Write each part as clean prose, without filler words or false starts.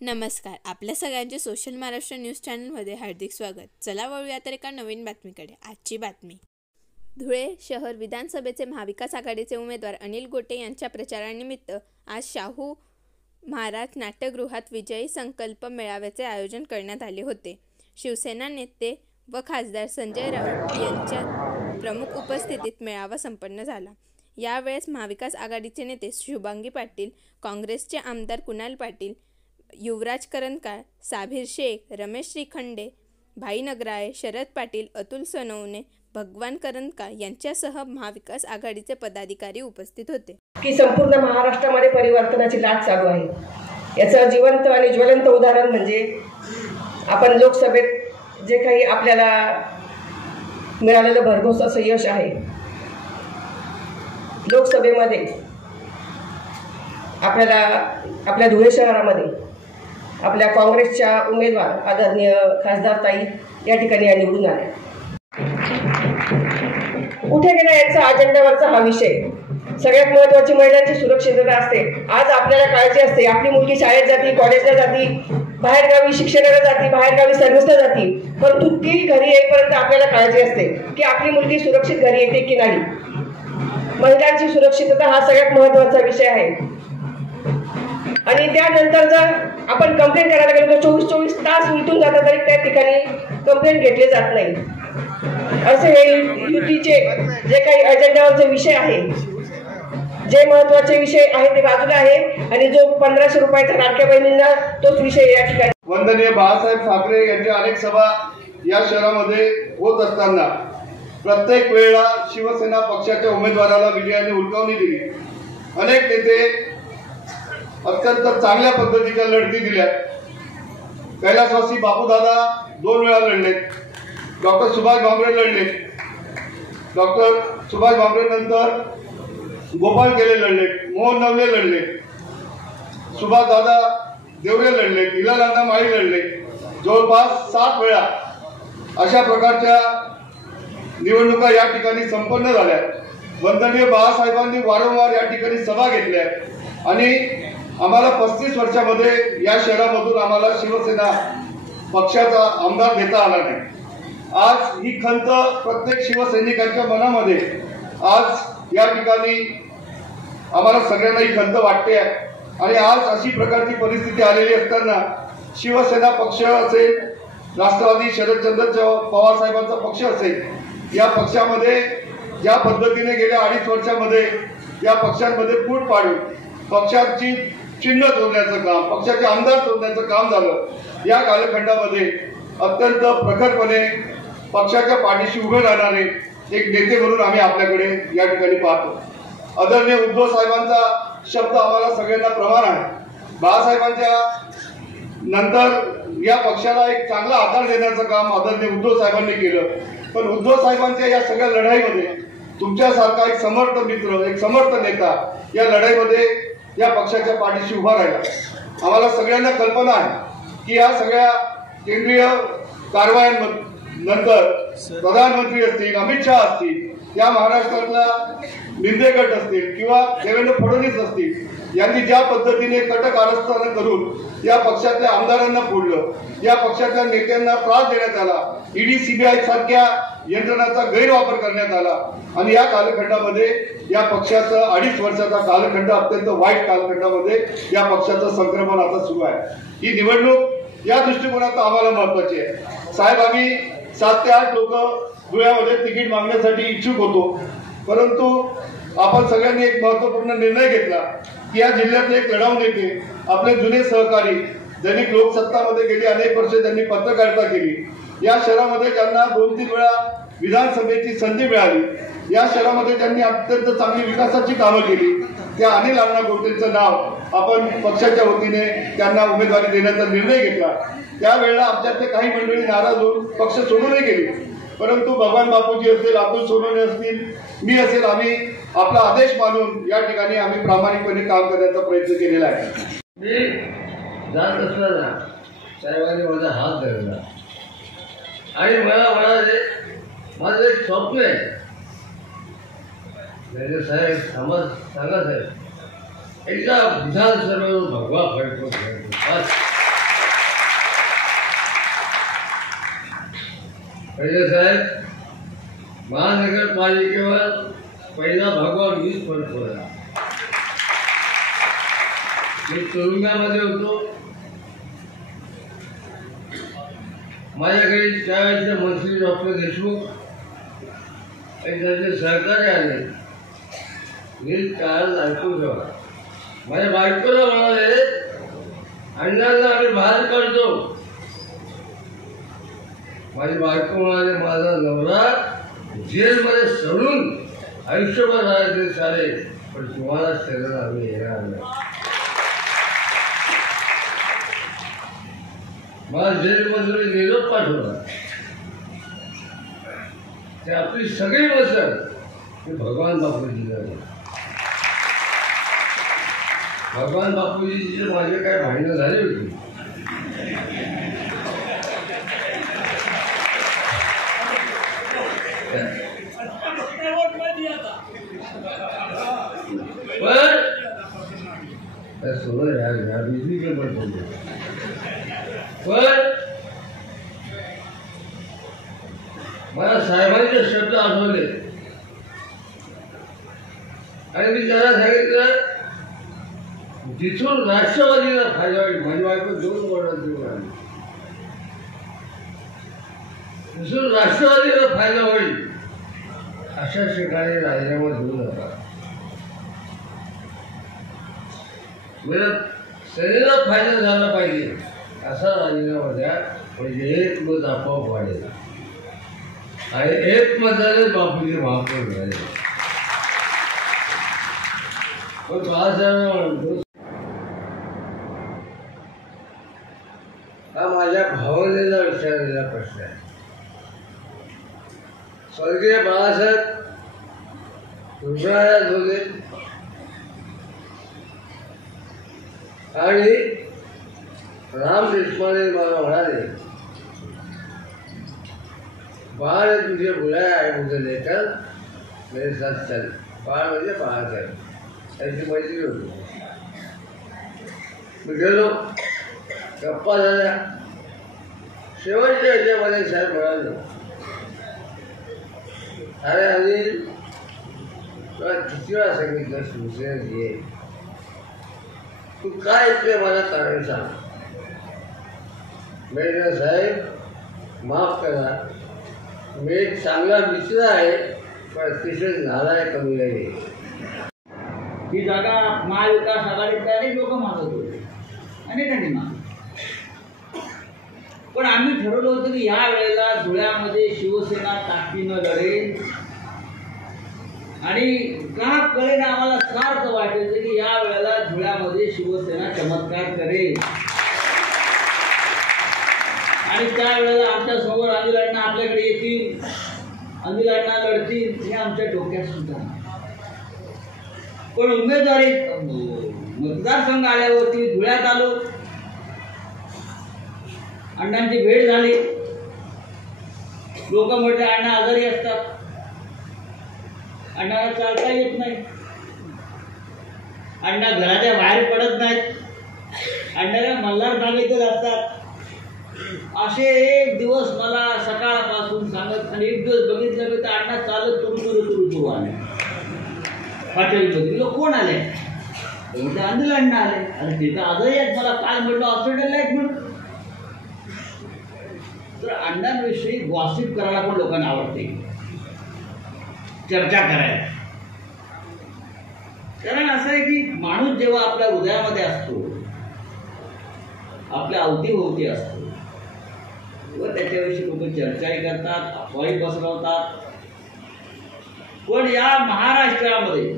नमस्कार. आपल्या सगळ्यांचे सोशल महाराष्ट्र न्यूज चॅनलमध्ये हार्दिक स्वागत. चला वळूया तर एका नवीन बातमीकडे. आजची बातमी. धुळे शहर विधानसभेचे महाविकास आघाडीचे उमेदवार अनिल गोटे यांच्या प्रचारानिमित्त आज शाहू महाराज नाट्यगृहात विजयी संकल्प मेळाव्याचे आयोजन करण्यात आले होते. शिवसेना नेते व खासदार संजय राऊत यांच्या प्रमुख उपस्थितीत मेळावा संपन्न झाला. यावेळेस महाविकास आघाडीचे नेते शुभांगी पाटील, काँग्रेसचे आमदार कुणाल पाटील, युवराज करंजकाळ, साबिर शेख, रमेश श्रीखंडे, भाई नगराळे, शरद पाटील, अतुल सोनवणे, भगवान करंजकाळ यांच्यासह महाविकास आघाडीचे पदाधिकारी उपस्थित होते. की संपूर्ण महाराष्ट्रामध्ये परिवर्तनाची लाट चालू आहे. याचं जिवंत आणि ज्वलंत उदाहरण म्हणजे आपण लोकसभेत जे काही आपल्याला मिळालेलं भरघोस असं यश आहे. लोकसभेमध्ये आपल्याला आपल्या धुळे शहरामध्ये आपल्या काँग्रेसच्या उमेदवार आदरणीय खासदार ताई या ठिकाणी निवडून आल्या. कुठे गेला यांचा अजेंड्यावरचा हा विषय. सगळ्यात महत्त्वाची महिलांची सुरक्षितता असते. आज आपल्याला काळजी असते, आपली मुलगी शाळेत जाती, कॉलेजला जाती, बाहेरगावी शिक्षणाला जाती, बाहेरगावी सर्व्हिसला जाती, परंतु ती घरी येईपर्यंत आपल्याला काळजी असते की आपली मुलगी सुरक्षित घरी येते की नाही. महिलांची सुरक्षितता हा सगळ्यात महत्त्वाचा विषय आहे. आणि त्यानंतर जर आपण कंप्लेंट करायला गेलो तर 24 तास उलटून जातात तरी त्या ठिकाणी कंप्लेंट घेतले जात नाही. असे हे युतीचे जे काही अजेंड्यावरचे विषय आहे, जे महत्त्वाचे विषय आहे ते बाजूला आहे आणि जो 1500 रुपयाचा लाडक्या बहिणींना तोच विषय या ठिकाणी. वंदनीय बाळासाहेब ठाकरे यांच्या अनेक सभा या शहरामध्ये होत असताना प्रत्येक वेळेला शिवसेना पक्षाच्या उमेदवाराला विजयाने हुलकावणी दिली. अनेक नेते अत्यंत चांगल्या पद्धतीच्या लढती दिल्या. कैलासवासी बापूदादा 2 वेळा लढले. डॉक्टर सुभाष भामरे लढले. डॉक्टर सुभाष भामरे नंतर गोपाळ गेले लढले. मोहन नवले लढले. सुभाषदादा देवरे लढले. हिलालांना माळी लढले. जवळपास 7 वेळा अशा प्रकारच्या निवडणुका या ठिकाणी संपन्न झाल्या. वंदनीय बाळासाहेबांनी वारंवार या ठिकाणी सभा घेतल्या आणि आम्हाला 35 वर्षामध्ये या शहरामधून आम्हाला शिवसेना पक्षाचा आमदार घेता आला नाही. आज ही खंत प्रत्येक शिवसैनिकांच्या मनामध्ये आज या ठिकाणी आम्हाला सगळ्यांना ही खंत वाटते आहे. आणि आज अशी प्रकारची परिस्थिती आलेली असताना शिवसेना पक्ष असेल, राष्ट्रवादी शरदचंद्र पवार साहेबांचा पक्ष असेल, या पक्षामध्ये ज्या पद्धतीने गेल्या 2.5 वर्षामध्ये या पक्षांमध्ये फूट पाडून पक्षाची चिन्ह चोरण्याचं काम, पक्षाचे आमदार चोरण्याचं काम झालं. या कालखंडामध्ये अत्यंत प्रखरपणे पक्षाच्या पाठीशी उभे राहणारे एक नेते म्हणून आम्ही आपल्याकडे या ठिकाणी पाहतो. आदरणीय उद्धव साहेबांचा शब्द आम्हाला सगळ्यांना प्रमाण आहे. बाळासाहेबांच्या नंतर या पक्षाला एक चांगला आधार देण्याचं काम आदरणीय उद्धव साहेबांनी केलं. पण उद्धव साहेबांच्या या सगळ्या लढाईमध्ये तुमच्यासारखा एक समर्थ मित्र, एक समर्थ नेता या लढाईमध्ये या पक्षाच्या पाठीशी उभा राहिला. आम्हाला सगळ्यांना कल्पना आहे की या सगळ्या केंद्रीय कारवायांनंतर प्रधानमंत्री असतील, अमित शहा असतील, या महाराष्ट्रातला शिंदे गट असतील किंवा देवेंद्र फडणवीस असतील, यांनी ज्या पद्धतीने कट कारस्थान करून या पक्षातल्या आमदारांना फोडलं, या पक्षातल्या नेत्यांना त्रास देण्यात आला, ईडी सीबीआय सारख्या यंत्रणांचा गैरवापर करण्यात आला आणि या कालखंडामध्ये या पक्षाचा 2.5 वर्षाचा कालखंड अत्यंत वाईट कालखंडामध्ये या पक्षाचं संक्रमण आता सुरू आहे. ही निवडणूक या दृष्टिकोनात आम्हाला महत्वाची आहे. साहेब, आम्ही 7 ते 8 लोक धुळ्यामध्ये तिकीट मागण्यासाठी इच्छुक होतो, परंतु आपण सगळ्यांनी एक महत्वपूर्ण निर्णय घेतला की या जिल्ह्यातले एक लढाऊ नेते, आपले जुने सहकारी, दैनिक लोकसत्तामध्ये गेली अनेक वर्षे त्यांनी पत्रकारिता केली, या शहरामध्ये ज्यांना 2-3 वेळा विधानसभेची संधी मिळाली, या शहरामध्ये ज्यांनी अत्यंत चांगली विकासाची कामं केली, त्या अनिल अण्णा गोटेंचं नाव आपण पक्षाच्या वतीने त्यांना उमेदवारी देण्याचा निर्णय घेतला. त्यावेळेला आमच्यातले काही मंडळी नाराज होऊन पक्ष सोडूनही गेली, परंतु भगवान बापूजी असेल, अतुल सोनवणे असतील, मी असेल, आम्ही आपला आदेश मानून या ठिकाणी आम्ही प्रामाणिकपणे काम करण्याचा प्रयत्न केलेला आहे. मी जात असताना साहेबांनी माझा हात धरला आणि मला म्हणाले, माझं एक स्वप्न आहे. साहेब सांगा साहेब, एकदा विधानसभेवर भगवा फडकून पहिले साहेब, महानगरपालिकेवर पहिला भगवा वीज पडला. मी तुरुंगामध्ये होतो. माझ्याकडे त्यावेळेचे मंत्री डॉक्टर देशमुख आणि त्यांचे सहकारी आले. वीज काळ ऐकून ठेवा. माझ्या बायकोला म्हणाले, अण्णांना आम्ही बाहेर काढतो. माझी बायको म्हणाले, माझा नवरा जेलमध्ये सडून आयुष्यभर राहायचे चालेल, पण तुम्हाला शरीर आम्ही येणार नाही. मला जेलमधून निरोप पाठवला. ते आपली सगळी वचन ते भगवान बापूजी झाले. भगवान बापूजी माझे काय भांडणं झाली होती. पण सोडं या बिजली पण मला साहेबांचे शब्द आठवले आणि मी त्याला सांगितलं, जिथून राष्ट्रवादीला फायदा होईल. माझी बायको 2 वर्षात देऊन आली. जिथून राष्ट्रवादीला फायदा होईल अशा ठिकाणी राजीनामा देऊ नका. मला सेनेला फायदा झाला पाहिजे असा राजीनामा द्या, म्हणजे एक मत आपोआप वाढेल. आणि एक मताने बापूजी महापौर झाले. पण बाळासाहेब म्हणतो, हा माझ्या भावनेला विचारलेला प्रश्न आहे. स्वर्गीय बाळासाहेब रुग्णालयात होते आणि राम देशपांडे मला म्हणाले, बाळ तुझे बुलाया आहे, मुझे लेकर मेरे साथ चल. बाळ म्हणजे बाळासाहेब, त्यांची मैत्री होती. मी गेलो, गप्पा झाल्या. शेवटच्या ह्याच्यामध्ये साहेब म्हणाले, अरे अनिल, तुला किती वेळा सांगितलं शिवसेनेत ये, तू काय इथे मला कारण सांग. मेरे साहेब माफ करा, मी एक चांगला मित्र आहे, पण अतिशय नालायक कमी आहे. ही जागा महाविकास आघाडीतल्या अनेक लोक मागत होते, अनेकांनी मागत. पण आम्ही ठरवलं होतं की या वेळेला धुळ्यामध्ये शिवसेना ताकदीनं लढेल. आणि का कळेल आम्हाला सार्थ वाटायचं की या वेळेला धुळ्यामध्ये शिवसेना चमत्कार करेल. आणि त्यावेळेला आमच्या समोर अनिल अण्णा आपल्याकडे येतील, अनिल अण्णा लढतील, हे आमच्या डोक्यात सुद्धा. पण उमेदवारी मतदारसंघ आल्यावरती धुळ्यात आलो, अण्णांची भेट झाली. लोक म्हटले अण्णा आजारी असतात, अण्णाला चालता येत नाही, अण्णा घराच्या बाहेर पडत नाहीत, अण्णाला मल्हार सांगितलं असतात. असे एक दिवस मला सकाळपासून सांगत, आणि एक दिवस बघितलं मी तर अण्णा चालत तुरु आले हॉटेलमध्ये. लोक कोण आले? म्हणजे अनिल अण्णा आले. आणि तिथं आजही आहेत, मला काल म्हटलं हॉस्पिटलला आहेत म्हणून. तर अण्णांविषयी गॉसिप करायला पण लोकांना आवडते, चर्चा करायला. कारण असं आहे की माणूस जेव्हा आपल्या हृदयामध्ये असतो, आपल्या अवतीभोवती असतो, व त्याच्याविषयी लोक चर्चाही करतात, अफवाही पसरवतात. पण या महाराष्ट्रामध्ये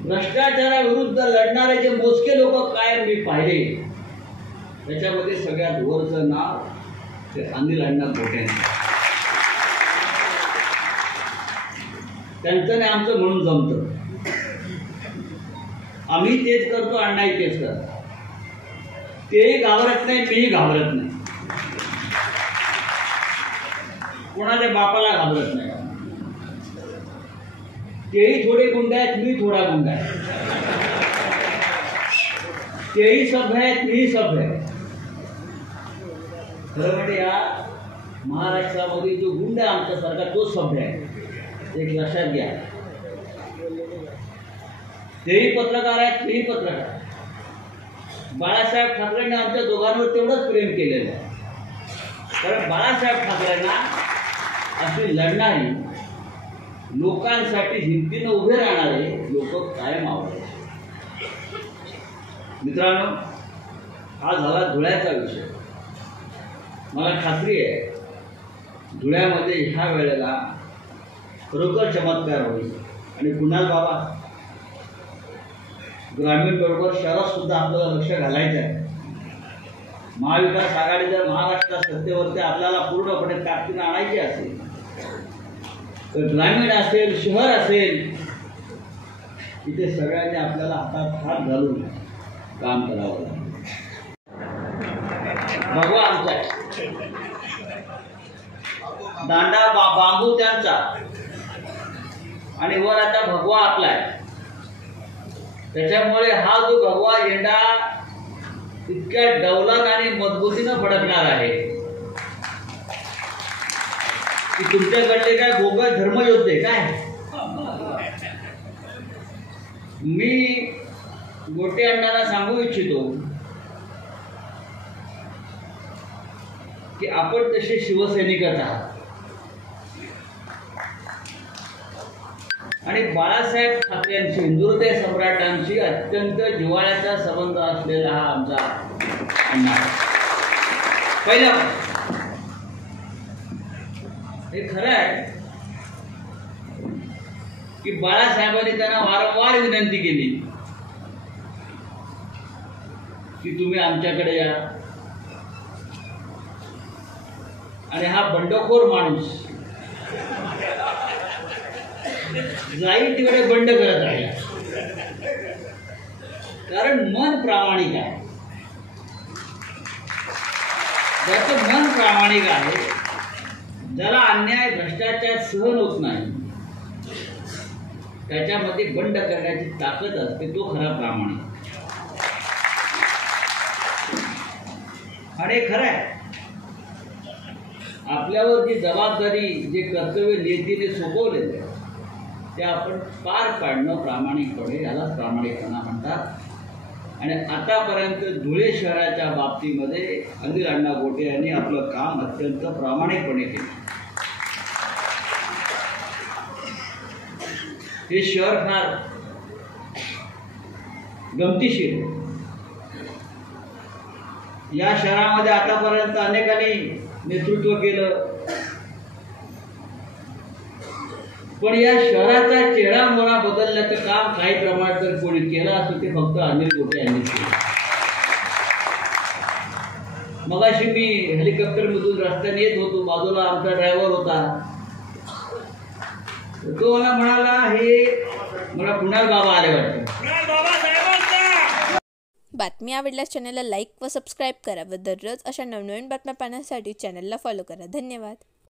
भ्रष्टाचाराविरुद्ध लढणारे जे मोजके लोक काय मी पाहिले, त्याच्यामध्ये सगळ्यात वरचं नाव ते अनिल अण्णा गोटे. त्यांचं आणि आमचं म्हणून जमतं. आम्ही तेच करतो, अण्णाही तेच करतात. तेही घाबरत नाही, मीही घाबरत नाही, कोणाच्या बापाला घाबरत नाही. तेही थोडे गुंड आहेत, मी थोडा गुंड आहे. तेही सभ्य आहेत, मीही सभ्य आहे. खरं म्हणजे या महाराष्ट्रामध्ये जो गुंड आहे आमच्यासारखा तोच सभ्य आहे, एक लक्षात घ्या. तेही पत्रकार आहेत, तेही पत्रकार. बाळासाहेब ठाकरेंनी आमच्या दोघांवर तेवढंच प्रेम केलेलं आहे, कारण बाळासाहेब ठाकरेंना अशी लढणारी, लोकांसाठी हिमतीनं उभे राहणारे लोक कायम आवडले. मित्रांनो, हा झाला धुळ्याचा विषय. मला खात्री आहे धुळ्यामध्ये ह्या वेळेला खरोखर चमत्कार होईल. आणि कुणाल बाबा, ग्रामीण बरोबर शहरात सुद्धा आपल्याला लक्ष घालायचं आहे. महाविकास आघाडी जर महाराष्ट्रात सत्तेवरती आपल्याला पूर्णपणे ताकदीने आणायची असेल तर ग्रामीण असेल, शहर असेल, इथे सगळ्यांनी आपल्याला हातात हात घालून काम करावं लागेल. भगवा आमचा आहे, दांडा बांबू त्यांचा, आणि वर आता भगवा आपला आहे. त्याच्यामुळे हा जो भगवा झेंडा इतक्या डौलान आणि मजबूतीनं फडकणार आहे की तुमच्याकडले काय बोगस धर्मयोद्धे काय. मी गोटे अण्णांना सांगू इच्छितो की आपण तसे शिवसैनिकच आहात आणि बाळासाहेब ठाकरेंशी, हिंदुहृदय सम्राटांशी अत्यंत जिव्हाळ्याचा संबंध असलेला हा आमचा अण्णा पहिल्यापासून. हे खरं आहे की बाळासाहेबांनी त्यांना वारंवार विनंती केली की तुम्ही आमच्याकडे या, आणि हा बंडखोर माणूस जाईल तिकडे बंड करत आहे, कारण मन प्रामाणिक आहे. त्याचं मन प्रामाणिक आहे, ज्याला अन्याय भ्रष्टाचार सहन होत नाही, त्याच्यामध्ये बंड करण्याची ताकद असते, तो खरा प्रामाणिक. आणि खरं आहे आपल्यावर जी जबाबदारी, जे कर्तव्य नियतीने सोपवलेले ते आपण पार पाडणं प्रामाणिकपणे, यालाच प्रामाणिकपणा म्हणतात. आणि आतापर्यंत धुळे शहराच्या बाबतीमध्ये अनिल अण्णा गोटे यांनी आपलं काम अत्यंत प्रामाणिकपणे केलं. हे शहर फार गमतीशीर आहे. या शहरामध्ये आतापर्यंत अनेकांनी नेतृत्व केलं, पण या शहराचा चेहरा मोहरा बदलण्याचं काम काही प्रमाणात जर कोणी केलं असतं ते फक्त अनिल गोटे यांनी केलं. मगाशी मी हेलिकॉप्टरमधून रस्त्याने येत होतो, बाजूला आमचा ड्रायव्हर होता, तो मला म्हणाला, हे मला कुणाल बाबा आले वाटतं. बातमी आवडल्यास चॅनलला लाईक व सबस्क्राईब करा व दररोज अशा नवनवीन बातम्या पाहण्यासाठी चॅनलला फॉलो करा. धन्यवाद.